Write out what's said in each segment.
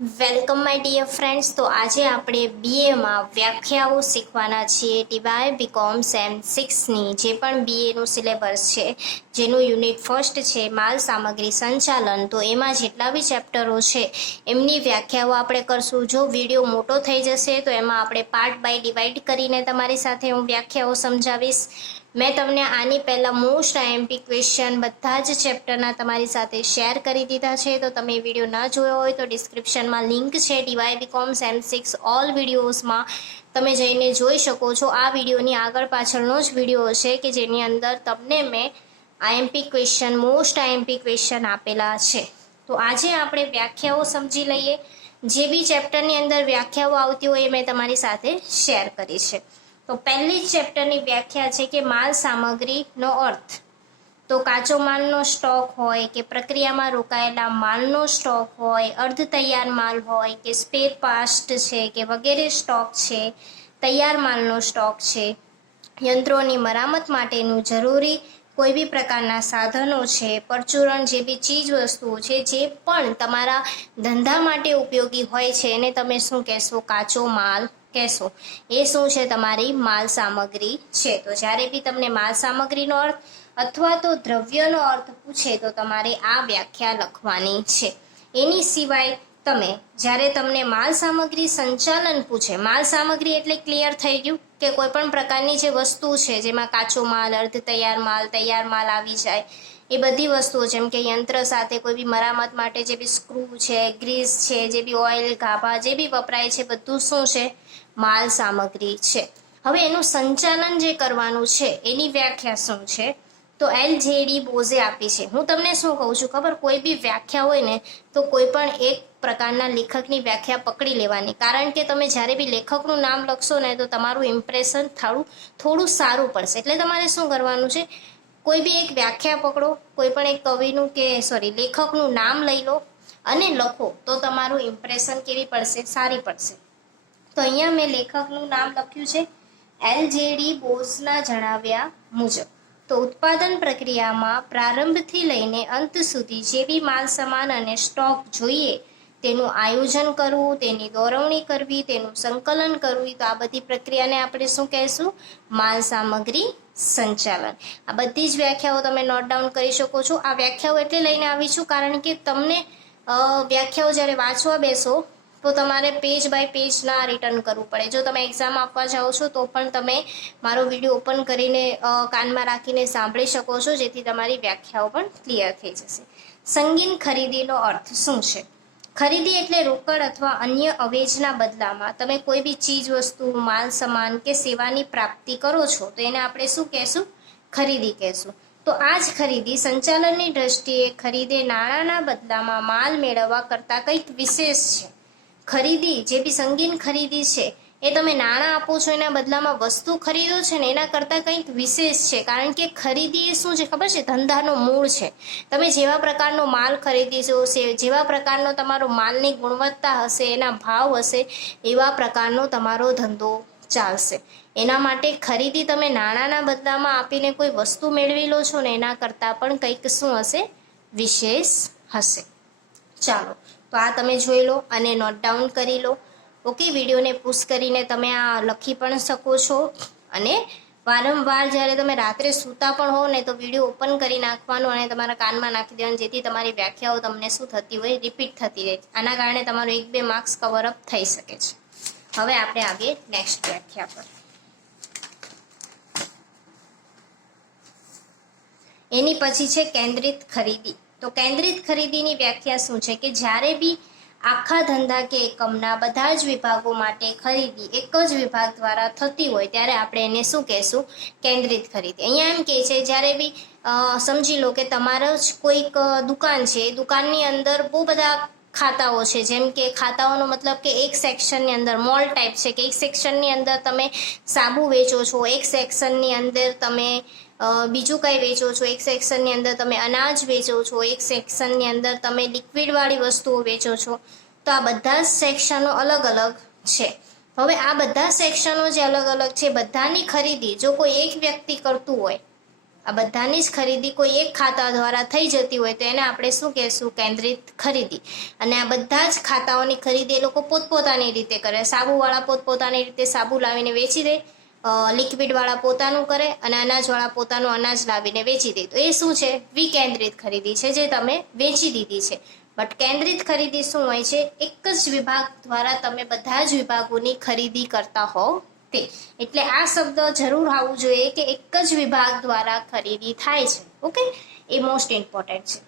Welcome my dear friends તો આજે આપણે બીએમાં વ્યાખ્યાઓ શીખવાના છીએ. ટીવાય બીકોમ સેમ સિક્સની જે પણ બીએનું સિલેબસ છે, જેનું યુનિટ ફર્સ્ટ છે, માલ સામગ્રી સંચાલન. તો એમાં જેટલા બી ચેપ્ટરો છે, એમની વ્યાખ્યાઓ આપણે કરશું. જો વીડિયો મોટો થઈ જશે, તો એમાં આપણે પાર્ટ બાય ડિવાઈડ કરીને તમારી સાથે હું વ્યાખ્યાઓ સમજાવીશ. મેં તમને આની પહેલાં મોસ્ટ આઈએમપી ક્વેશ્ચન બધા જ ચેપ્ટરના તમારી સાથે શેર કરી દીધા છે. તો તમે વીડિયો ન જોયો હોય તો ડિસ્ક્રિપ્શનમાં લિંક છે DY BCom sem six all વિડીયોઝમાં તમે જઈને જોઈ શકો છો. આ વિડીયોની આગળ પાછળનો જ વીડિયો છે કે જેની અંદર તમને મેં IMP question most IMP question આપેલા છે. તો આજે આપણે વ્યાખ્યાઓ સમજી લઈએ. જે બી ચેપ્ટરની અંદર વ્યાખ્યાઓ આવતી હોય એ મેં તમારી સાથે શેર કરી છે. તો પહેલી ચેપ્ટરની વ્યાખ્યા છે કે માલ સામગ્રીનો અર્થ. તો કાચો માલનો સ્ટોક હોય કે પ્રક્રિયામાં રોકાયેલા માલનો સ્ટોક હોય અર્ધ તૈયાર માલ હોય કે સ્પેર પાસ્ટ છે કે વગેરે સ્ટોક છે, તૈયાર માલનો સ્ટોક છે, યંત્રોની મરામત માટેનું જરૂરી કોઈ બી પ્રકારના સાધનો છે, પરચુરણ જે બી ચીજ વસ્તુઓ છે, જે પણ તમારા ધંધા માટે ઉપયોગી હોય છે, એને તમે શું કહેશો? કાચો માલ. કહેશો. એ શું છે? તમારી માલ સામગ્રી છે. તો જ્યારે બી તમને માલ સામગ્રીનો અર્થ અથવા તો દ્રવ્યનો અર્થ પૂછે, તો તમારે આ વ્યાખ્યા લખવાની છે. એની સિવાય તમે, જ્યારે તમને માલ સામગ્રી સંચાલન પૂછે, માલ સામગ્રી એટલે ક્લિયર થઈ ગયું કે કોઈ પણ પ્રકારની જે વસ્તુ છે, જેમાં કાચો માલ, અર્ધ તૈયાર માલ તૈયાર માલ આવી જાય, એ બધી વસ્તુઓ જેમ કે યંત્ર સાથે કોઈ બી મરામત માટે જે બી સ્ક્રૂ છે, ગ્રીસ છે, જે બી ઓઇલ, ગાભા જે બી વપરાય છે, બધું શું છે? માલ સામગ્રી છે. હવે એનું સંચાલન જે કરવાનું છે, એની વ્યાખ્યા શું છે? તો એલ જેડી બોઝે આપી છે. હું તમને શું કહું છું ખબર? કોઈ બી વ્યાખ્યા હોય ને, તો કોઈ પણ એક પ્રકારના લેખકની વ્યાખ્યા પકડી લેવાની. કારણ કે તમે જ્યારે બી લેખકનું નામ લખશો ને, તો તમારું ઇમ્પ્રેશન થોડું થોડું સારું પડશે. એટલે તમારે શું કરવાનું છે? કોઈ બી એક વ્યાખ્યા પકડો, કોઈ પણ એક કવિનું કે સોરી લેખકનું નામ લઈ લો અને લખો, તો તમારું ઇમ્પ્રેશન કેવી પડશે? સારી પડશે. તો અહીંયા મેં લેખકનું નામ લખ્યું છે. એલ જે ડી બોઝના જણાવ્યા મુજબ, તો ઉત્પાદન પ્રક્રિયામાં પ્રારંભથી લઈને અંત સુધી જે બી માલ સામાન અને સ્ટોક જોઈએ, તેનું આયોજન કરવું, તેની દોરવણી કરવી, તેનું સંકલન કરવું, તો આ બધી પ્રક્રિયાને આપણે શું કહેશું? માલ સામગ્રી સંચાલન. આ બધી જ વ્યાખ્યાઓ તમે નોટ ડાઉન કરી શકો છો. આ વ્યાખ્યાઓ એટલે લઈને આવી છું, કારણ કે તમને વ્યાખ્યાઓ જ્યારે વાંચવા બેસો તો તમારે પેજ બાય પેજના રિટર્ન કરવું પડે. જો તમે એક્ઝામ આપવા જાઓ છો, તો પણ તમે મારો વીડિયો ઓપન કરીને કાનમાં રાખીને સાંભળી શકો છો, જેથી તમારી વ્યાખ્યાઓ પણ ક્લિયર થઈ જશે. સંગીન ખરીદીનો અર્થ શું છે? ખરીદી એટલે રોકડ અથવા અન્ય અવેજના બદલામાં તમે કોઈ બી ચીજ, વસ્તુ, માલ, સામાન કે સેવાની પ્રાપ્તિ કરો છો, તો એને આપણે શું કહેશું? ખરીદી કહેશું. તો આ જ ખરીદી સંચાલનની દ્રષ્ટિએ ખરીદે નાણાંના બદલામાં માલ મેળવવા કરતાં કંઈક વિશેષ છે. ખરીદી, જે બી સંગીન ખરીદી છે, એ તમે નાણાં આપો છો, એના બદલામાં વસ્તુ ખરીદો છો ને, એના કરતાં કંઈક વિશેષ છે. કારણ કે ખરીદી એ શું છે, ખબર છે? ધંધાનો મૂળ છે. તમે જેવા પ્રકારનો માલ ખરીદીશો જેવા પ્રકારનો તમારો માલની ગુણવત્તા હશે, એના ભાવ હશે, એવા પ્રકારનો તમારો ધંધો ચાલશે. એના માટે ખરીદી તમે નાણાંના બદલામાં આપીને કોઈ વસ્તુ મેળવી લો છો ને, એના કરતાં પણ કંઈક શું હશે? વિશેષ હશે. ચાલો. તો આ તમે જોઈ લો અને નોટ ડાઉન કરી લો. ઓકે વિડીયોને પુશ કરીને તમે આ લખી પણ શકો છો. અને વારંવાર જ્યારે તમે રાત્રે સૂતા પણ હો ને તો વીડિયો ઓપન કરી નાખવાનું અને તમારા કાનમાં નાખી દેવાનું, જેથી તમારી વ્યાખ્યાઓ તમને શું થતી હોય રિપીટ થતી રહે. આના કારણે તમારું એક બે માર્ક્સ કવર અપ થઈ શકે છે. હવે આપણે આવીએ નેક્સ્ટ વ્યાખ્યા પર. એની પછી છે કેન્દ્રિત ખરીદી. તો કેન્દ્રિત ખરીદીની વ્યાખ્યા શું છે કે જ્યારે બી આખા ધંધા કે એકમના બધા જ વિભાગો માટે ખરીદી એક જ વિભાગ દ્વારા થતી હોય ત્યારે આપણે એને શું કહેશું? કેન્દ્રિત ખરીદી. અહીંયા એમ કહે છે, જ્યારે બી સમજી લો કે તમારો જ કોઈક દુકાન છે દુકાનની અંદર બહુ બધા ખાતાઓ છે. જેમ કે ખાતાઓનો મતલબ કે એક સેક્શનની અંદર મોલ ટાઈપ છે કે એક સેક્શનની અંદર તમે સાબુ વેચો છો, એક સેક્શનની અંદર તમે બીજું કંઈ વેચો છો, એક સેક્શનની અંદર તમે અનાજ વેચો છો, એક સેક્શનની અંદર તમે લિક્વિડવાળી વસ્તુઓ વેચો છો. તો આ બધા જ સેક્શનો અલગ અલગ છે. હવે આ બધા સેક્શનો જે અલગ અલગ છે, બધાની ખરીદી જો કોઈ એક વ્યક્તિ કરતું હોય આ બધાની જ ખરીદી કોઈ એક ખાતા દ્વારા થઈ જતી હોય તો એને આપણે શું કહેશું? કેન્દ્રિત ખરીદી. અને આ બધા જ ખાતાઓની ખરીદી એ લોકો પોતપોતાની રીતે કરે. સાબુવાળા પોતપોતાની રીતે સાબુ લાવીને વેચી દે લિક્વિડવાળા પોતાનું કરે અને અનાજવાળા પોતાનું અનાજ લાવીને વેચી દે. તો એ શું છે? વિકેન્દ્રિત ખરીદી છે જે તમે વેચી દીધી છે. બટ કેન્દ્રિત ખરીદી શું હોય છે? એક જ વિભાગ દ્વારા તમે બધા જ વિભાગોની ખરીદી કરતા હોવ તે. એટલે આ શબ્દ જરૂર આવવું જોઈએ કે એક જ વિભાગ દ્વારા ખરીદી થાય છે. ઓકે? એ મોસ્ટ ઇમ્પોર્ટન્ટ છે.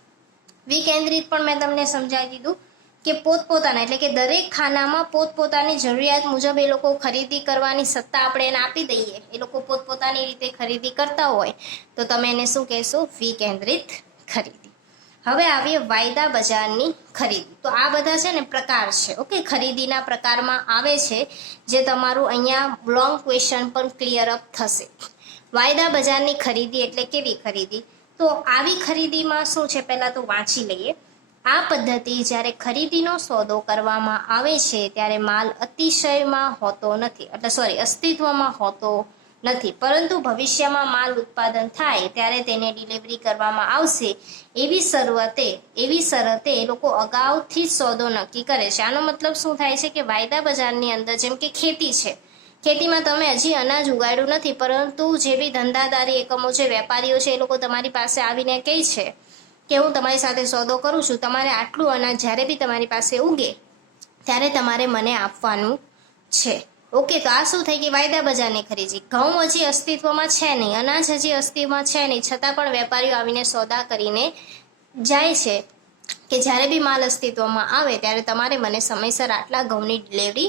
વિકેન્દ્રિત પણ મેં તમને સમજાવી દીધું કે પોતપોતાના, એટલે કે દરેક ખાનામાં પોતપોતાની જરૂરિયાત મુજબ એ લોકો ખરીદી કરવાની સત્તા આપણે એને આપી દઈએ. એ લોકો પોતપોતાની રીતે ખરીદી કરતા હોય. તો તમે એને શું કહેશો? વિકેન્દ્રિત ખરીદી. હવે આવીએ વાયદા બજારની ખરીદી. તો આ બધા છે ને પ્રકાર છે ઓકે ખરીદીના પ્રકારમાં આવે છે જે તમારું અહીંયા લોંગ ક્વેશ્ચન પણ ક્લિયર અપ થશે. વાયદા બજારની ખરીદી એટલે કેવી ખરીદી? તો આવી ખરીદીમાં શું છે? પહેલાં તો વાંચી લઈએ. આ પદ્ધતિ જ્યારે ખરીદીનો સોદો કરવામાં આવે છે, ત્યારે માલ અતિશયમાં હોતો નથી. એટલે સોરી અસ્તિત્વમાં હોતો નથી. પરંતુ ભવિષ્યમાં માલ ઉત્પાદન થાય ત્યારે તેને ડિલિવરી કરવામાં આવશે. એવી શરૂઆતે એવી શરતે એ લોકો અગાઉથી જ સોદો નક્કી કરે છે. આનો મતલબ શું થાય છે કે વાયદા બજારની અંદર જેમ કે ખેતી છે. ખેતીમાં તમે હજી અનાજ ઉગાડ્યું નથી, પરંતુ જે બી ધંધાદારી એકમો છે, વેપારીઓ છે, એ લોકો તમારી પાસે આવીને કહે છે કે હું તમારી સાથે સોદો કરું છું. તમારે આટલું અનાજ જ્યારે બી તમારી પાસે ઉગે, ત્યારે તમારે મને આપવાનું છે. ઓકે, તો આ શું થઈ ગઈ? વાયદા બજારની ખરીદી. ઘઉં હજી અસ્તિત્વમાં છે નહીં, અનાજ હજી અસ્તિત્વમાં છે નહીં. છતાં પણ વેપારીઓ આવીને સોદા કરીને જાય છે કે જ્યારે બી માલ અસ્તિત્વમાં આવે ત્યારે તમારે મને સમયસર આટલા ઘઉંની ડિલિવરી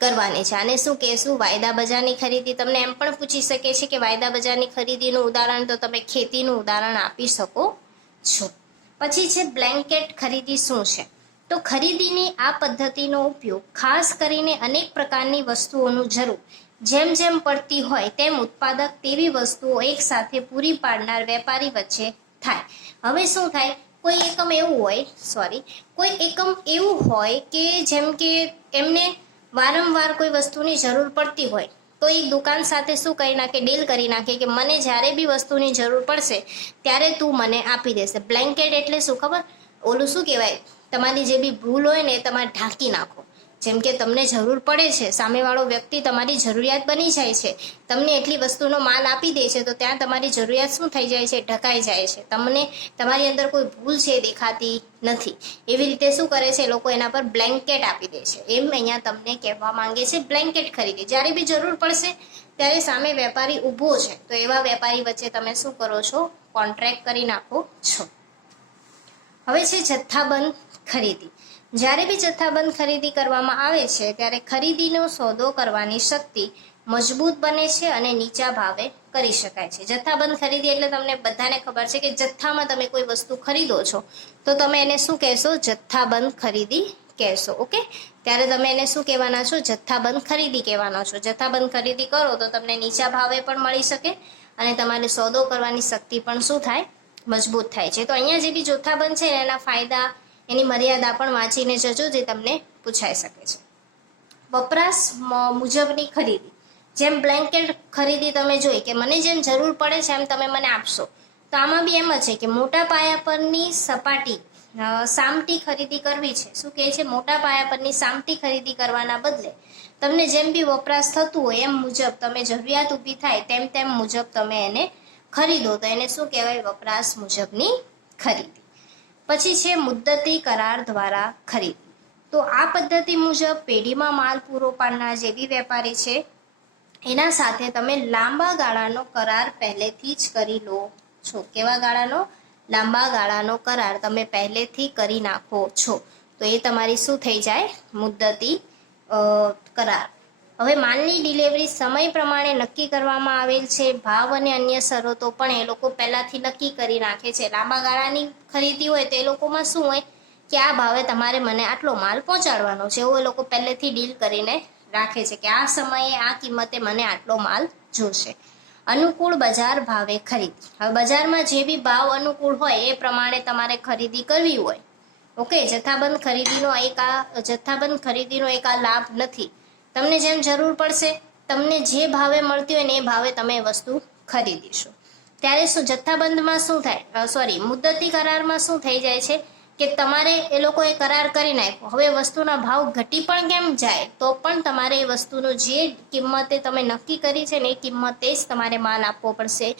કરવાની છે. આને શું કહેશું? વાયદા બજારની ખરીદી? તમને એમ પણ પૂછી શકે છે કે વાયદા બજારની ખરીદીનું ઉદાહરણ તો તમે ખેતીનું ઉદાહરણ આપી શકો છો. પછી છે બ્લેન્કેટ ખરીદી શું છે? તો ખરીદીની આ પદ્ધતિનો ઉપયોગ ખાસ કરીને અનેક પ્રકારની વસ્તુઓનું જરૂર. જેમ જેમ પડતી હોય તેમ ઉત્પાદક તેવી વસ્તુઓ એકસાથે પૂરી પાડનાર વેપારી વચ્ચે થાય. હવે શું થાય? કોઈ એકમ એવું હોય સોરી કોઈ એકમ એવું હોય કે જેમ કે એમને વારંવાર કોઈ વસ્તુની જરૂર પડતી હોય, તો એક દુકાન સાથે શું કરી નાખે? ડીલ કરી નાખે કે મને જ્યારે બી વસ્તુની જરૂર પડશે, ત્યારે તું મને આપી દેશે. બ્લેન્કેટ એટલે શું ખબર? ઓલું શું કહેવાય? તમારી જે બી ભૂલ હોય ને એ તમારે ઢાંકી નાખો. જેમ કે તમને જરૂર પડે છે, સામેવાળો વ્યક્તિ તમારી જરૂરિયાત બની જાય છે, તમને એટલી વસ્તુનો માલ આપી દે છે, તો ત્યાં તમારી જરૂરિયાત શું થઈ જાય છે? ઢકાઈ જાય છે. તમને તમારી અંદર કોઈ ભૂલ છે દેખાતી નથી. એવી રીતે શું કરે છે? લોકો એના પર બ્લેન્કેટ આપી દે છે. એમ અહીંયા તમને કહેવા માંગે છે, બ્લેન્કેટ ખરીદે. જ્યારે બી જરૂર પડશે, ત્યારે સામે વેપારી ઊભો છે. તો એવા વેપારી વચ્ચે તમે શું કરો છો? કોન્ટ્રાક્ટ કરી નાખો છો. હવે છે જથ્થાબંધ. ખરીદી. જ્યારે બી જથ્થાબંધ ખરીદી કરવામાં આવે છે, ત્યારે ખરીદીનો સોદો કરવાની શક્તિ મજબૂત બને છે અને નીચા ભાવે કરી શકાય છે. જથ્થાબંધ ખરીદી એટલે તમને બધાને ખબર છે કે જથ્થામાં તમે કોઈ વસ્તુ ખરીદો છો, તો તમે એને શું કહેશો? જથ્થાબંધ ખરીદી કહેશો. ઓકે? ત્યારે તમે એને શું કહેવાના છો? જથ્થાબંધ ખરીદી કહેવાના છો. જથ્થાબંધ ખરીદી કરો તો તમને નીચા ભાવે પણ મળી શકે અને તમારે સોદો કરવાની શક્તિ પણ શું થાય? મજબૂત થાય છે. તો અહીંયા જે બી જથ્થાબંધ છે, એના ફાયદા એની મર્યાદા પણ વાંચીને જજો જે તમને પૂછાઈ શકે છે. વપરાશ મુજબની ખરીદી. જેમ બ્લેન્કેટ ખરીદી તમે જોઈ કે મને જેમ જરૂર પડે છે એમ તમે મને આપશો. તો આમાં બી એમ જ છે કે મોટા પાયા પરની સપાટી સામટી ખરીદી કરવી છે. શું કહે છે? મોટા પાયા પરની સામટી ખરીદી કરવાના બદલે તમને જેમ બી વપરાશ થતું હોય એમ મુજબ તમે જરૂરિયાત ઊભી થાય તેમ તેમ મુજબ તમે એને ખરીદો. તો એને શું કહેવાય? વપરાશ મુજબની ખરીદી. પછી છે મુદ્દતી કરાર દ્વારા ખરીદી તો આ પદ્ધતિ મુજબ પેઢીમાં માલ પૂરો પાડનાર જે બી વેપારી છે. એના સાથે તમે લાંબા ગાળાનો કરાર પહેલેથી જ કરી લો છો. કેવા ગાળાનો? લાંબા ગાળાનો કરાર તમે પહેલેથી કરી નાખો છો. તો એ તમારી શું થઈ જાય? મુદ્દતી કરાર. હવે માલની ડિલિવરી સમય પ્રમાણે નક્કી કરવામાં આવેલ છે. ભાવ અને અન્ય શરતો પણ એ લોકો પહેલાંથી નક્કી કરી નાખે છે. લાંબા ગાળાની ખરીદી હોય તો એ લોકોમાં શું હોય કે આ ભાવે તમારે મને આટલો માલ પહોંચાડવાનો છે. એવું એ લોકો પહેલેથી ડીલ કરીને રાખે છે કે આ સમયે આ કિંમતે મને આટલો માલ જોશે. અનુકૂળ બજાર ભાવે ખરીદી. હવે બજારમાં જે બી ભાવ અનુકૂળ હોય એ પ્રમાણે તમારે ખરીદી કરવી હોય. ઓકે, જથ્થાબંધ ખરીદીનો એક આ જથ્થાબંધ ખરીદીનો એક આ લાભ નથી. તમને જેમ જરૂર પડશે, તમને જે ભાવે મળતી હોય ને એ ભાવે તમે વસ્તુ ખરીદીશો. ત્યારે શું જથ્થાબંધમાં શું થાય? સોરી મુદ્દતી કરારમાં શું થઈ જાય છે કે તમારે એ લોકોએ કરાર કરી નાખ્યો. હવે વસ્તુના ભાવ ઘટી પણ કેમ જાય, તો પણ તમારે એ વસ્તુનો જે કિંમતે તમે નક્કી કરી છે ને એ કિંમતે જ તમારે માલ આપવો પડશે.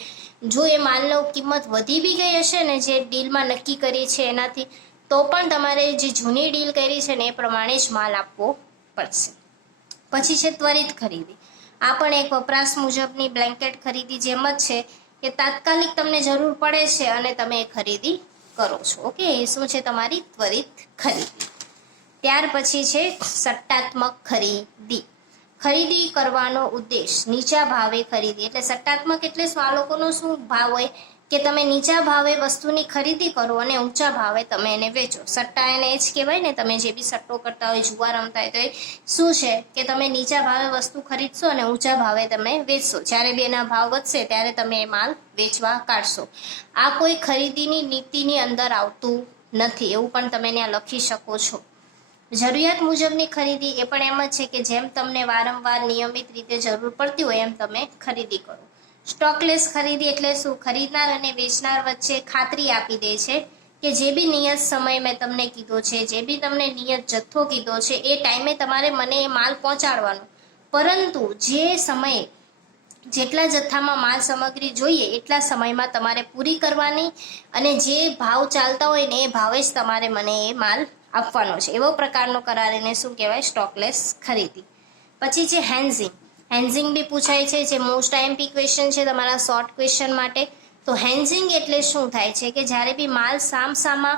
જો એ માલનો કિંમત વધી બી ગઈ હશે ને જે ડીલમાં નક્કી કરી છે એનાથી, તો પણ તમારે જે જૂની ડીલ કરી છે ને એ પ્રમાણે જ માલ આપવો પડશે. પછી છે ત્વરિત ખરીદી. આ પણ એક વપરાશ મુજબની બ્લેન્કેટ ખરીદી જેમ જ છે કે તાત્કાલિક તમને જરૂર પડે છે અને તમે એ ખરીદી કરો છો. ઓકે, એ શું છે તમારી? ત્વરિત ખરીદી. ત્યાર પછી છે સટ્ટાત્મક ખરીદી. ખરીદી કરવાનો ઉદ્દેશ નીચા ભાવે ખરીદી. એટલે સટ્ટાત્મક એટલે શું? આ લોકોનો શું ભાવ હોય? કે તમે નીચા ભાવે વસ્તુની ખરીદી કરો અને ઊંચા ભાવે તમે એને વેચો. સટ્ટા એને એ જ કહેવાય ને, તમે જે બી સટ્ટો કરતા હોય જુવા રમતા હોય તો એ શું છે? કે તમે નીચા ભાવે વસ્તુ ખરીદશો અને ઊંચા ભાવે તમે વેચશો. જ્યારે બી એના ભાવ વધશે, ત્યારે તમે એ માલ વેચવા કાઢશો. આ કોઈ ખરીદીની નીતિની અંદર આવતું નથી. એવું પણ તમે ત્યાં લખી શકો છો. જરૂરિયાત મુજબની ખરીદી એ પણ એમ જ છે કે જેમ તમને વારંવાર નિયમિત રીતે જરૂર પડતી હોય, એમ તમે ખરીદી કરો. સ્ટોકલેસ ખરીદી એટલે શું? ખરીદનાર અને વેચનાર વચ્ચે ખાતરી આપી દે છે કે જે બી નિયત સમય મેં તમને કીધો છે, જે બી તમને નિયત જથ્થો કીધો છે, એ ટાઈમે તમારે મને એ માલ પહોંચાડવાનો. પરંતુ જે સમયે જેટલા જથ્થામાં માલ સામગ્રી જોઈએ, એટલા સમયમાં તમારે પૂરી કરવાની અને જે ભાવ ચાલતા હોય ને એ ભાવે જ તમારે મને એ માલ આપવાનો છે. એવો પ્રકારનો કરાર એને શું કહેવાય? સ્ટોકલેસ ખરીદી. પછી છે હેન્ઝિંગ. હેન્ઝિંગ બી પૂછાય છે, જે મોસ્ટ આઈએમપી ક્વેશ્ચન છે તમારા શોર્ટ ક્વેશ્ચન માટે. તો હેન્ઝિંગ એટલે શું થાય છે કે જ્યારે બી માલ સામસામા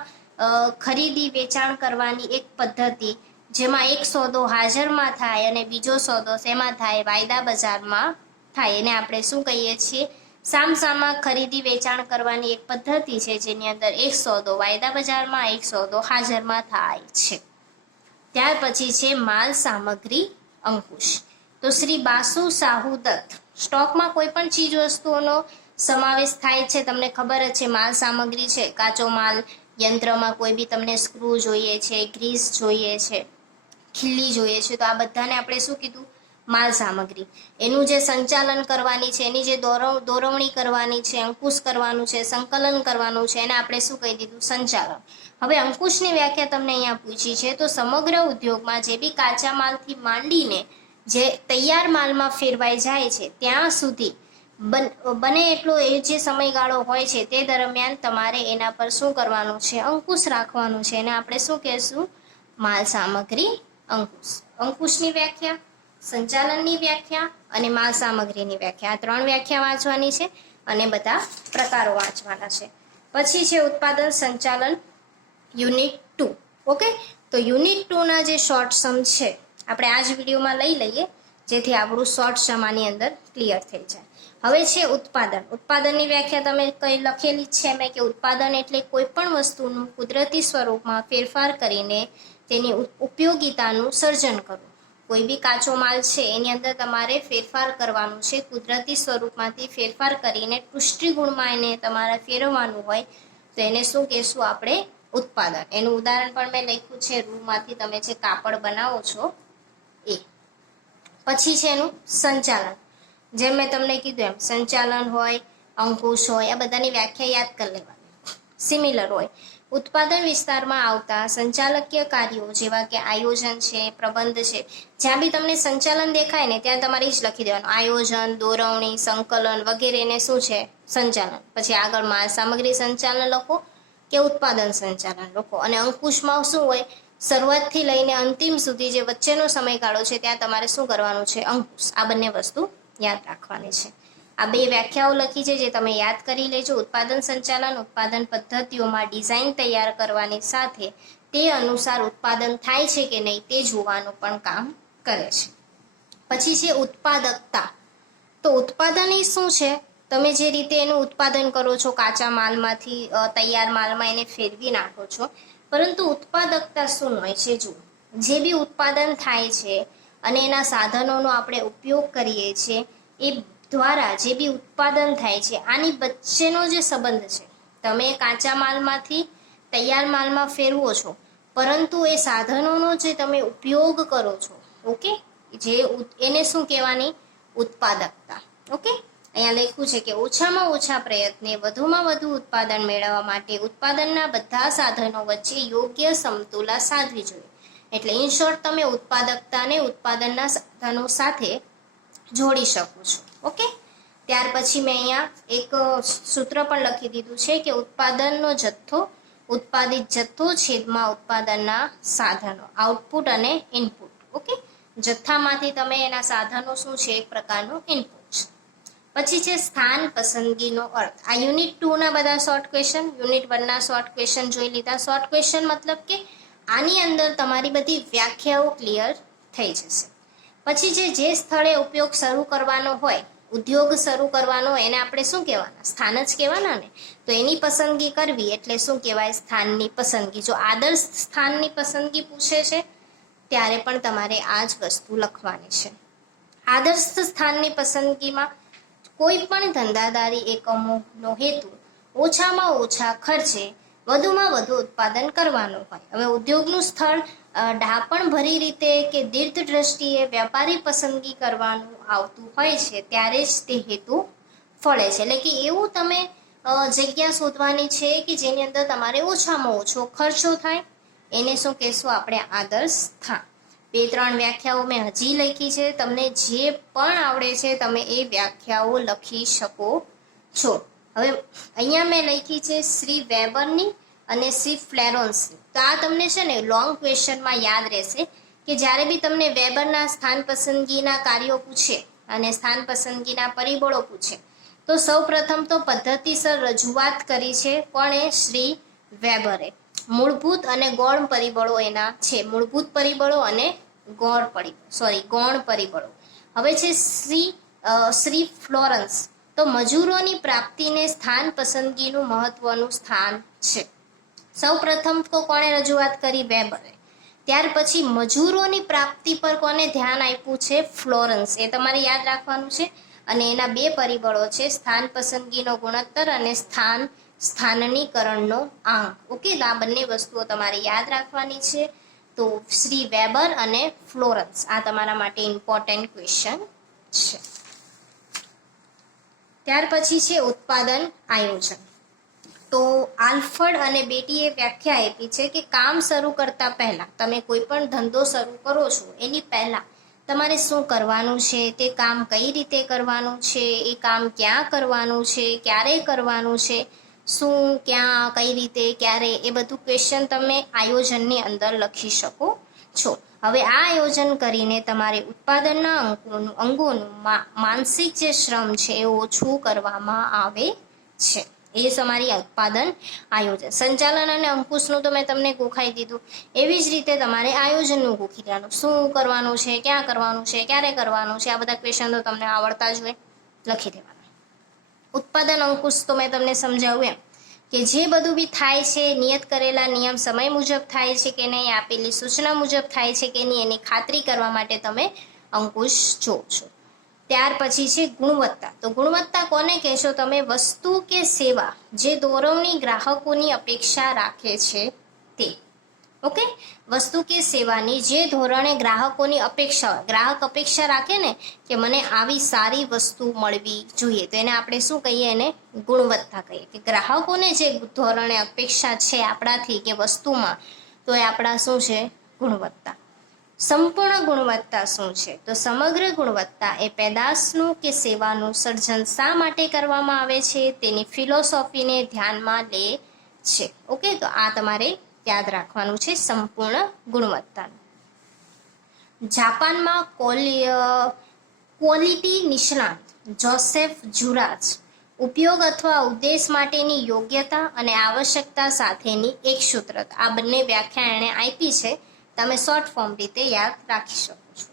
ખરીદી, વેચાણ કરવાની એક પદ્ધતિ, જેમાં એક સોદો હાજરમાં થાય અને બીજો સોદો શેમાં થાય, વાયદા બજારમાં થાય, એને આપણે શું કહીએ છીએ? સામસામા ખરીદી, વેચાણ કરવાની એક પદ્ધતિ છે, જેની અંદર એક સોદો વાયદા બજારમાં, એક સોદો હાજરમાં થાય છે. ત્યાર પછી છે માલ સામગ્રી અંકુશ. તો શ્રી બાસુ સાહુ દત્ત. સ્ટોકમાં કોઈ પણ ચીજ વસ્તુઓનો સમાવેશ થાય છે, તમને ખબર જ છે, માલ સામગ્રી છે, કાચો માલ, યંત્રમાં કોઈ બી તમને સ્ક્રૂ જોઈએ છે, ગ્રીસ જોઈએ છે ખીલ્લી જોઈએ છે, તો આ બધાને આપણે શું કીધું? માલ સામગ્રી. એનું જે સંચાલન કરવાની છે, એની જે દોરવ દોરવણી કરવાની છે, અંકુશ કરવાનું છે, સંકલન કરવાનું છે, એને આપણે શું કહી દીધું? સંચાલન. હવે અંકુશની વ્યાખ્યા તમને અહીંયા પૂછી છે, તો સમગ્ર ઉદ્યોગમાં જે બી કાચા માલથી માંડીને જે તૈયાર માલમાં ફેરવાઈ જાય છે, ત્યાં સુધી બન એટલો એ જે સમયગાળો હોય છે, તે દરમિયાન તમારે એના પર શું કરવાનું છે, અંકુશ રાખવાનું છે, એને આપણે શું કહેશું? માલ સામગ્રી અંકુશ. અંકુશની વ્યાખ્યા, સંચાલનની વ્યાખ્યા અને માલ સામગ્રીની વ્યાખ્યા. આ ત્રણ વ્યાખ્યા વાંચવાની છે અને બધા પ્રકારો વાંચવાના છે. પછી છે ઉત્પાદન સંચાલન યુનિટ ટુ. ઓકે? તો યુનિટ ટુના જે શોર્ટ સમ છે આપણે આ જ વિડીયોમાં લઈ લઈએ, જેથી આપણું શોર્ટ સમાની અંદર ક્લિયર થઈ જાય. હવે છે ઉત્પાદન. ઉત્પાદનની વ્યાખ્યા તમે કઈ લખેલી છે મેં કે ઉત્પાદન એટલે કોઈ પણ વસ્તુનું કુદરતી સ્વરૂપમાં ફેરફાર કરીને તેની ઉપયોગિતાનું સર્જન કરવું. કોઈ બી કાચો માલ છે, એની અંદર તમારે ફેરફાર કરવાનું છે, કુદરતી સ્વરૂપમાંથી ફેરફાર કરીને પુષ્ટિગુણમાં એને તમારે ફેરવવાનું હોય, તો એને શું કહેશું આપણે ઉત્પાદન. એનું ઉદાહરણ પણ મેં લખ્યું છે, રૂમાંથી તમે જે કાપડ બનાવો છો એ. પછી છે એનું સંચાલન. જેમ મેં તમને કીધું એમ, સંચાલન હોય, અંકુશ હોય, આ બધાની વ્યાખ્યા યાદ કરી લેવાની. સિમિલર હોય. ઉત્પાદન વિસ્તારમાં આવતા સંચાલકીય કાર્યો જેવા કે આયોજન છે, પ્રબંધ છે, જ્યાં બી તમને સંચાલન દેખાય ને, ત્યાં તમારે જ લખી દેવાનું. આયોજન, દોરવણી, સંકલન વગેરેને શું છે? સંચાલન. પછી આગળ માલ સામગ્રી સંચાલન લખો કે ઉત્પાદન સંચાલન લખો. અને અંકુશમાં શું હોય? શરૂઆતથી લઈને અંતિમ સુધી જે વચ્ચેનો સમયગાળો છે, ત્યાં તમારે શું કરવાનું છે? અંકુશ આ બંને વસ્તુ યાદ રાખવાની છે. આ બે વ્યાખ્યાઓ લખી છે, જે તમે યાદ કરી લેજો. ઉત્પાદન સંચાલન, ઉત્પાદન પદ્ધતિઓમાં ડિઝાઇન તૈયાર કરવાની સાથે તે અનુસાર ઉત્પાદન થાય છે કે નહીં તે જોવાનું પણ કામ કરે છે. પછી છે ઉત્પાદકતા. તો ઉત્પાદન એ શું છે? તમે જે રીતે એનું ઉત્પાદન કરો છો, કાચા માલમાંથી તૈયાર માલમાં એને ફેરવી નાખો છો પરંતુ ઉત્પાદકતા શું હોય છે જુઓ. જે બી ઉત્પાદન થાય છે અને એના સાધનોનો આપણે ઉપયોગ કરીએ છીએ, એ દ્વારા જે બી ઉત્પાદન થાય છે, આની વચ્ચેનો જે સંબંધ છે. તમે કાચા માલમાંથી તૈયાર માલમાં ફેરવો છો, પરંતુ એ સાધનોનો જે તમે ઉપયોગ કરો છો, ઓકે? જે એને શું કહેવાની? ઉત્પાદકતા, ઓકે? અહીંયા લખ્યું છે કે ઓછામાં ઓછા પ્રયત્ને વધુમાં વધુ ઉત્પાદન મેળવવા માટે ઉત્પાદનના બધા સાધનો વચ્ચે યોગ્ય સમતુલા સાધવી જોઈએ. એટલે ઇન શોર્ટ તમે ઉત્પાદકતાને ઉત્પાદનના સાધનો સાથે જોડી શકો છો. ઓકે? ત્યાર પછી મેં અહીંયા એક સૂત્ર પણ લખી દીધું છે કે ઉત્પાદનનો જથ્થો, ઉત્પાદિત જથ્થો છેદમાં ઉત્પાદનના સાધનો આઉટપુટ અને ઇનપુટ ઓકે? જથ્થામાંથી તમે એના સાધનો શું છે? એક પ્રકારનું ઇનપુટ પછી છે સ્થાન પસંદગીનો અર્થ. આ યુનિટ ટુ ના બધા શોર્ટ ક્વેશ્ચન યુનિટ વનના શોર્ટ ક્વેશ્ચન જોઈ લીધા. શોર્ટ ક્વેશ્ચન મતલબ કે આની અંદર તમારી બધી વ્યાખ્યાઓ ક્લિયર થઈ જશે. પછી જે જે સ્થળે ઉપયોગ શરૂ કરવાનો હોય, ઉદ્યોગ શરૂ કરવાનો એને આપણે શું કહેવાના? સ્થાન જ કહેવાના ને? તો એની પસંદગી કરવી એટલે શું કહેવાય? સ્થાનની પસંદગી. જો આદર્શ સ્થાનની પસંદગી પૂછે છે, ત્યારે પણ તમારે આ જ વસ્તુ લખવાની છે. આદર્શ સ્થાનની પસંદગીમાં કોઈ પણ ધંધાદારી એકમોનો હેતુ ઓછામાં ઓછા ખર્ચે વધુમાં વધુ ઉત્પાદન કરવાનું હોય. હવે ઉદ્યોગનું સ્થળ ડાપણ ભરી રીતે કે દીર્ઘ દ્રષ્ટિએ વ્યાપારી પસંદગી કરવાનું આવતું હોય છે, ત્યારે જ તે હેતુ ફળે છે. એટલે કે એવું તમે જગ્યા શોધવાની છે કે જેની અંદર તમારે ઓછામાં ઓછો ખર્ચો થાય, એને શું કહેશું આપણે, આદર્શ સ્થાન. બે ત્રણ વ્યાખ્યાઓ મેં હજી લખી છે. તમને જે પણ આવડે છે, તમે એ વ્યાખ્યાઓ લખી શકો છો. હવે અહીંયા મેં લખી છે શ્રી વેબરની અને શ્રી ફ્લેરોન્સની. તો આ તમને છે ને લોંગ ક્વેશ્ચનમાં યાદ રહેશે કે જ્યારે બી તમને વેબરના સ્થાન પસંદગીના કાર્યો પૂછે અને સ્થાન પસંદગીના પરિબળો પૂછે, તો સૌ પ્રથમ તો પદ્ધતિસર રજૂઆત કરી છે કોણે? શ્રી વેબરે. મૂળભૂત અને ગૌણ પરિબળો એના છે. મૂળભૂત પરિબળો અને ગૌણ પરિબળ સોરી ગૌણ પરિબળો. હવે છે શ્રી શ્રી ફ્લોરન્સ. તો મજૂરોની પ્રાપ્તિને સ્થાન પસંદગીનું મહત્વનું સ્થાન છે. સૌ પ્રથમ તો કોણે રજૂઆત કરી? વેબરે. ત્યાર પછી મજૂરોની પ્રાપ્તિ પર કોને ધ્યાન આપ્યું છે? ફ્લોરન્સ. એ તમારે યાદ રાખવાનું છે. અને એના બે પરિબળો છે, સ્થાન પસંદગીનો ગુણોત્તર અને સ્થાન સ્થાનનીકરણનો આંક. ઓકે આ બંને વસ્તુઓ તમારે યાદ રાખવાની છે. તો શ્રી વેબર અને ફ્લોરન્સ, આ તમારા માટે ઇમ્પોર્ટન્ટ ક્વેશ્ચન છે. ત્યાર પછી છે ઉત્પાદન આયોજન. તો આલ્ફર્ડ અને બેટીએ વ્યાખ્યા આપી છે કે કામ શરૂ કરતા પહેલા, તમે કોઈ પણ ધંધો શરૂ કરો છો, એની પહેલા તમારે શું કરવાનું છે, તે કામ કઈ રીતે કરવાનું છે, એ કામ ક્યાં કરવાનું છે, ક્યારે કરવાનું છે શું, ક્યાં, કઈ રીતે, ક્યારે, એ બધું ક્વેશ્ચન તમે આયોજનની અંદર લખી શકો છો. હવે આ આયોજન કરીને તમારે ઉત્પાદનના અંકોનું, અંગોનું માનસિક જે શ્રમ છે એ ઓછું કરવામાં આવે છે. એ તમારી ઉત્પાદન આયોજન. સંચાલન અને અંકુશનું તો મેં તમને ગોખાઈ દીધું. એવી જ રીતે તમારે આયોજનનું ગોખી દેવાનું. શું કરવાનું છે, ક્યાં કરવાનું છે, ક્યારે કરવાનું છે, આ બધા ક્વેશ્ચન તો તમને આવડતા જ હોય. લખી દેવાના. ઉત્પાદન અંકુશ તો મેં તમને સમજાવું એમ. કે જે બધું બી થાય છે, નિયત કરેલા નિયમ સમય મુજબ થાય છે કે નહીં, આપેલી સૂચના મુજબ થાય છે કે નહીં, એની ખાતરી કરવા માટે તમે અંકુશ જો છો. ત્યાર પછી છે ગુણવત્તા. તો ગુણવત્તા કોને કહેશો? તમે વસ્તુ કે સેવા જે દોરવણી ગ્રાહકોની અપેક્ષા રાખે છે તે. ઓકે વસ્તુ કે સેવાની જે ધોરણે ગ્રાહકોની અપેક્ષા, ગ્રાહક અપેક્ષા રાખે ને કે મને આવી સારી વસ્તુ મળવી જોઈએ. તો એને આપણે શું કહીએ? એને ગુણવત્તા કહીએ. કે ગ્રાહકોને જે ધોરણે અપેક્ષા છે આપણાથી કે વસ્તુમાં, તો એ આપણા શું છે? ગુણવત્તા. સંપૂર્ણ ગુણવત્તા શું છે? તો સમગ્ર ગુણવત્તા એ પેદાશનું કે સેવાનું સર્જન શા માટે કરવામાં આવે છે? તેની ફિલોસોફીને ધ્યાનમાં લે છે. ઓકે તો આ તમારે યાદ રાખવાનું છે સંપૂર્ણ ગુણવત્તાનું જાપાનમાં કોલી ક્વોલિટી નિષ્ણાત જોસેફ જુરાજ ઉપયોગ અથવા ઉદ્દેશ માટેની યોગ્યતા અને આવશ્યકતા સાથેની એક સૂત્રતા આ બંને વ્યાખ્યા એણે આપી છે. તમે શોર્ટ ફોર્મ રીતે યાદ રાખી શકો છો.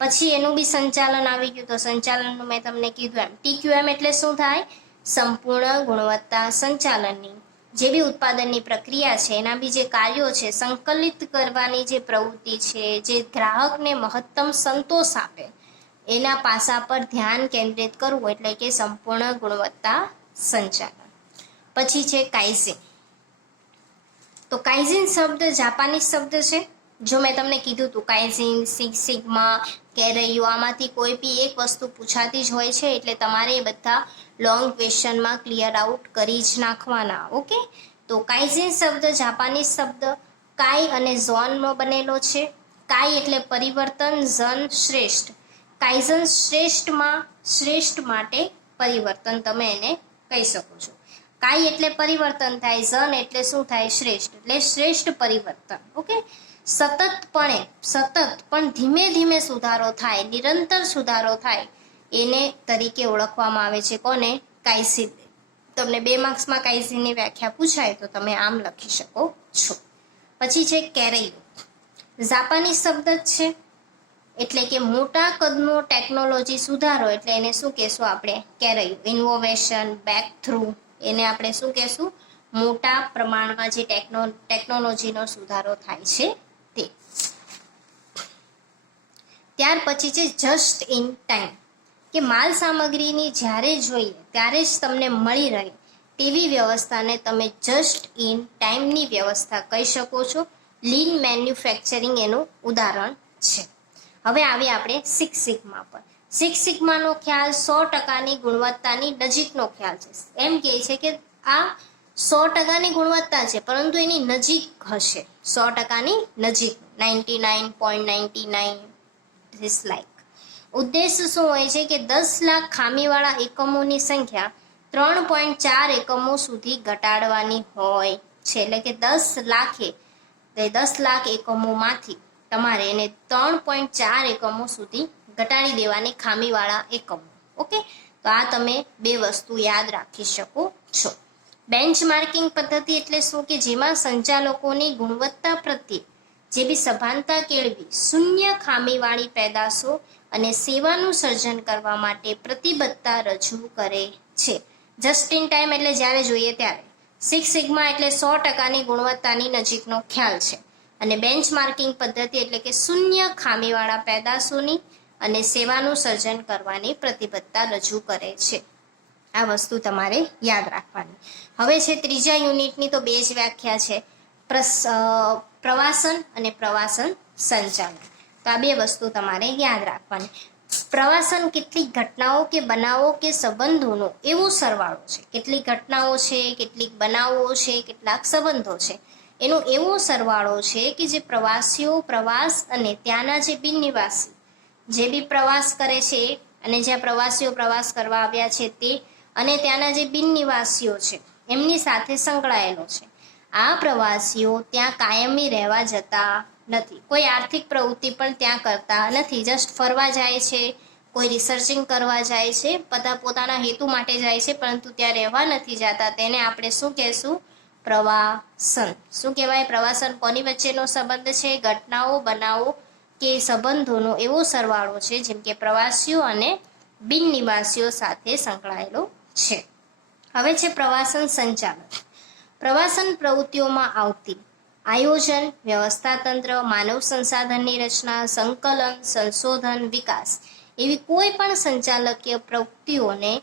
પછી એનું બી સંચાલન આવી ગયું તો સંચાલનનું મેં તમને કીધું એમ. ટીક્યુએમ એટલે શું થાય? સંપૂર્ણ ગુણવત્તા સંચાલનની જે બી ઉત્પાદનની પ્રક્રિયા છે, એના બી જે કાર્યો છે, સંકલિત કરવાની જે પ્રવૃત્તિ છે, જે ગ્રાહકને મહત્તમ સંતોષ આપે, એના પાસા પર ધ્યાન કેન્દ્રિત કરવું એટલે કે સંપૂર્ણ ગુણવત્તા સંચાલન. પછી છે કાઇઝિન. તો કાઇઝિન શબ્દ જાપાનીઝ શબ્દ છે. જો મેં તમને કીધું હતું કાઇઝિન સિક્સ સિગ્મા, કેરૈયો, આમાંથી કોઈ બી એક વસ્તુ પૂછાતી જ હોય છે, એટલે તમારે એ બધા લોંગ ક્વેશ્ચનમાં ક્લિયર આઉટ કરી જ નાખવાના ઓકે તો કાઇઝિન શબ્દ, જાપાનીઝ શબ્દ કાઈ અને ઝોનનો બનેલો છે. કાઈ એટલે પરિવર્તન, ઝન શ્રેષ્ઠ. કાઇઝન શ્રેષ્ઠમાં, શ્રેષ્ઠ માટે પરિવર્તન તમે એને કહી શકો છો. કાઈ એટલે પરિવર્તન થાય, ઝન એટલે શું થાય? શ્રેષ્ઠ. એટલે શ્રેષ્ઠ પરિવર્તન ઓકે સતતપણે સતત, પણ ધીમે ધીમે સુધારો થાય, નિરંતર સુધારો થાય. એને તરીકે ઓળખવામાં આવે છે કોને? કાયસી તમને બે માર્ક્સમાં કાયસીની વ્યાખ્યા પૂછાય તો તમે આમ લખી શકો છો. પછી છે કેરૈયો જાપાની શબ્દ જ છે. એટલે કે મોટા કદનો ટેકનોલોજી સુધારો એટલે એને શું કહેશું આપણે? કેરૈયો ઇનોવેશન બેક થ્રુ એને આપણે શું કહેશું? મોટા પ્રમાણમાં જે ટેકનો, ટેકનોલોજીનો સુધારો થાય છે તે. ત્યાર પછી છે જસ્ટ ઇન ટાઈમ કે માલ સામગ્રીની જ્યારે જોઈએ ત્યારે જ તમને મળી રહે તેવી વ્યવસ્થાને તમે જસ્ટ ઇન ટાઈમની વ્યવસ્થા કહી શકો છો. લીન મેન્યુફેક્ચરિંગ એનું ઉદાહરણ છે. હવે આવીએ આપણે સિક્સ સિગ્મા પર. સિક્સ સિગ્માનો ખ્યાલ સો ટકાની ગુણવત્તાની નજીકનો ખ્યાલ છે. એમ કહે છે કે આ સો ટકાની ગુણવત્તા છે, પરંતુ એની નજીક હશે. સો ટકાની નજીક. Ninety nine point ninety nine this like ઉદ્દેશ શું હોય છે કે દસ લાખ ખામીવાળા એકમોની સંખ્યા ત્રણ પોઈન્ટ ચાર એકમો સુધી ઘટાડવાની હોય છે. એટલે કે દસ લાખે દસ લાખ એકમોમાંથી તમારે એને ત્રણ પોઈન્ટ ચાર એકમો સુધી ઘટાડી દેવાની ખામીવાળા એકમો. ઓકે? તો આ તમે બે વસ્તુ યાદ રાખી શકો છો. બેન્ચમાર્કિંગ પદ્ધતિ એટલે શું? કે જેમાં સંચાલકોની ગુણવત્તા પ્રત્યે જે બી સભાનતા કેળવી, શૂન્ય ખામીવાળી પેદાશો અને સેવાનું સર્જન કરવા માટે પ્રતિબદ્ધતા રજૂ કરે છે. જસ્ટ ઇન ટાઈમ એટલે જ્યારે જોઈએ ત્યારે. સિક્સ સિગ્મા એટલે સો ટકાની ગુણવત્તાની નજીકનો ખ્યાલ છે. અને બેન્ચમાર્કિંગ પદ્ધતિ એટલે કે શૂન્ય ખામીવાળા પેદાશોની અને સેવાનું સર્જન કરવાની પ્રતિબદ્ધતા રજૂ કરે છે. આ વસ્તુ તમારે યાદ રાખવાની. હવે છે ત્રીજા યુનિટની તો બે જ વ્યાખ્યા છે. પ્રવાસન અને પ્રવાસન સંચાલન. તો આ બે વસ્તુ તમારે યાદ રાખવાની. પ્રવાસન કેટલીક ઘટનાઓ કે બનાવો કે સંબંધોનો એવો સરવાળો છે. કેટલીક ઘટનાઓ છે, કેટલીક બનાવો છે, કેટલાક સંબંધો છે. એનો એવો સરવાળો છે કે જે પ્રવાસીઓ પ્રવાસ અને ત્યાંના જે બિનનિવાસી, જે બી પ્રવાસ કરે છે અને જ્યાં પ્રવાસીઓ પ્રવાસ કરવા આવ્યા છે તે અને ત્યાંના જે બિનનિવાસીઓ છે, એમની સાથે સંકળાયેલો છે. આ પ્રવાસીઓ ત્યાં કાયમી રહેવા જતા નથી. કોઈ આર્થિક પ્રવૃત્તિ પણ ત્યાં કરતા નથી. જસ્ટ ફરવા જાય છે, કોઈ રિસર્ચિંગ કરવા જાય છે, બધા પોતાના હેતુ માટે જાય છે, પરંતુ ત્યાં રહેવા નથી જતા. તેને આપણે શું કહેશું? પ્રવાસન. શું કહેવાય? પ્રવાસન કોની વચ્ચેનો સંબંધ છે? ઘટનાઓ બનાવો કે સંબંધોનો? એવો સરવાળો છે, જેમ કે પ્રવાસીઓ અને બિન નિવાસીઓ સાથે સંકળાયેલો છે. હવે છે પ્રવાસન સંચાલન. પ્રવાસન પ્રવૃત્તિઓમાં આવતી આયોજન, વ્યવસ્થાતંત્ર, માનવ સંસાધનની રચના, સંકલન, સંશોધન, વિકાસ એવી કોઈ પણ સંચાલકીય પ્રવૃત્તિઓને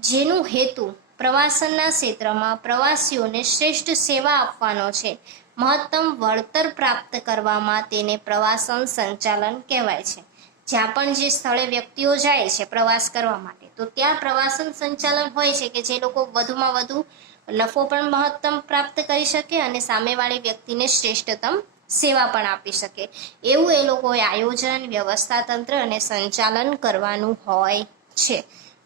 જેનું હેતુ પ્રવાસનના ક્ષેત્રમાં પ્રવાસીઓને શ્રેષ્ઠ સેવા આપવાનો છે. મહત્તમ વળતર પ્રાપ્ત કરવામાં તેને પ્રવાસન સંચાલન કહેવાય છે. જ્યાં પણ જે સ્થળે વ્યક્તિઓ જાય છે પ્રવાસ કરવા માટે, તો ત્યાં પ્રવાસન સંચાલન હોય છે કે જે લોકો વધુમાં વધુ નફો પણ મહત્તમ પ્રાપ્ત કરી શકે અને સામેવાળી વ્યક્તિને શ્રેષ્ઠતમ સેવા પણ આપી શકે. એવું એ લોકોએ આયોજન વ્યવસ્થાતંત્ર અને સંચાલન કરવાનું હોય છે.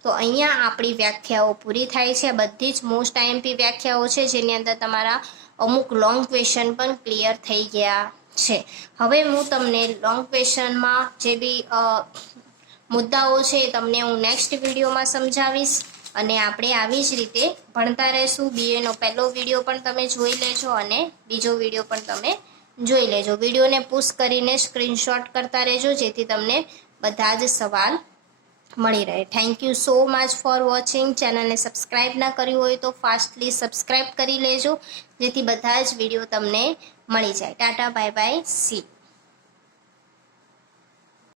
તો અહીંયા આપણી વ્યાખ્યાઓ પૂરી થાય છે. બધી જ મોસ્ટ આઈએમપી વ્યાખ્યાઓ છે, જેની અંદર તમારા અમુક લોંગ ક્વેશ્ચન પણ ક્લિયર થઈ ગયા છે. હવે હું તમને લોંગ ક્વેશ્ચનમાં જે બી મુદ્દાઓ છે એ તમને હું નેક્સ્ટ વિડીયોમાં સમજાવીશ. અને આપણે આવી જ રીતે ભણતા રહેશું. બીએનો પહેલો વીડિયો પણ તમે જોઈ લેજો અને બીજો વીડિયો પણ તમે જોઈ લેજો. વિડીયોને પુશ કરીને સ્ક્રીનશોટ કરતા રહેજો, જેથી તમને બધા જ સવાલ મળી રહે. Thank you so much for watching ચેનલને સબસ્ક્રાઇબ ના કર્યું હોય તો ફાસ્ટલી સબસ્ક્રાઇબ કરી લેજો, જેથી બધા જ વીડિયો તમને મળી જાય. Tata bye bye see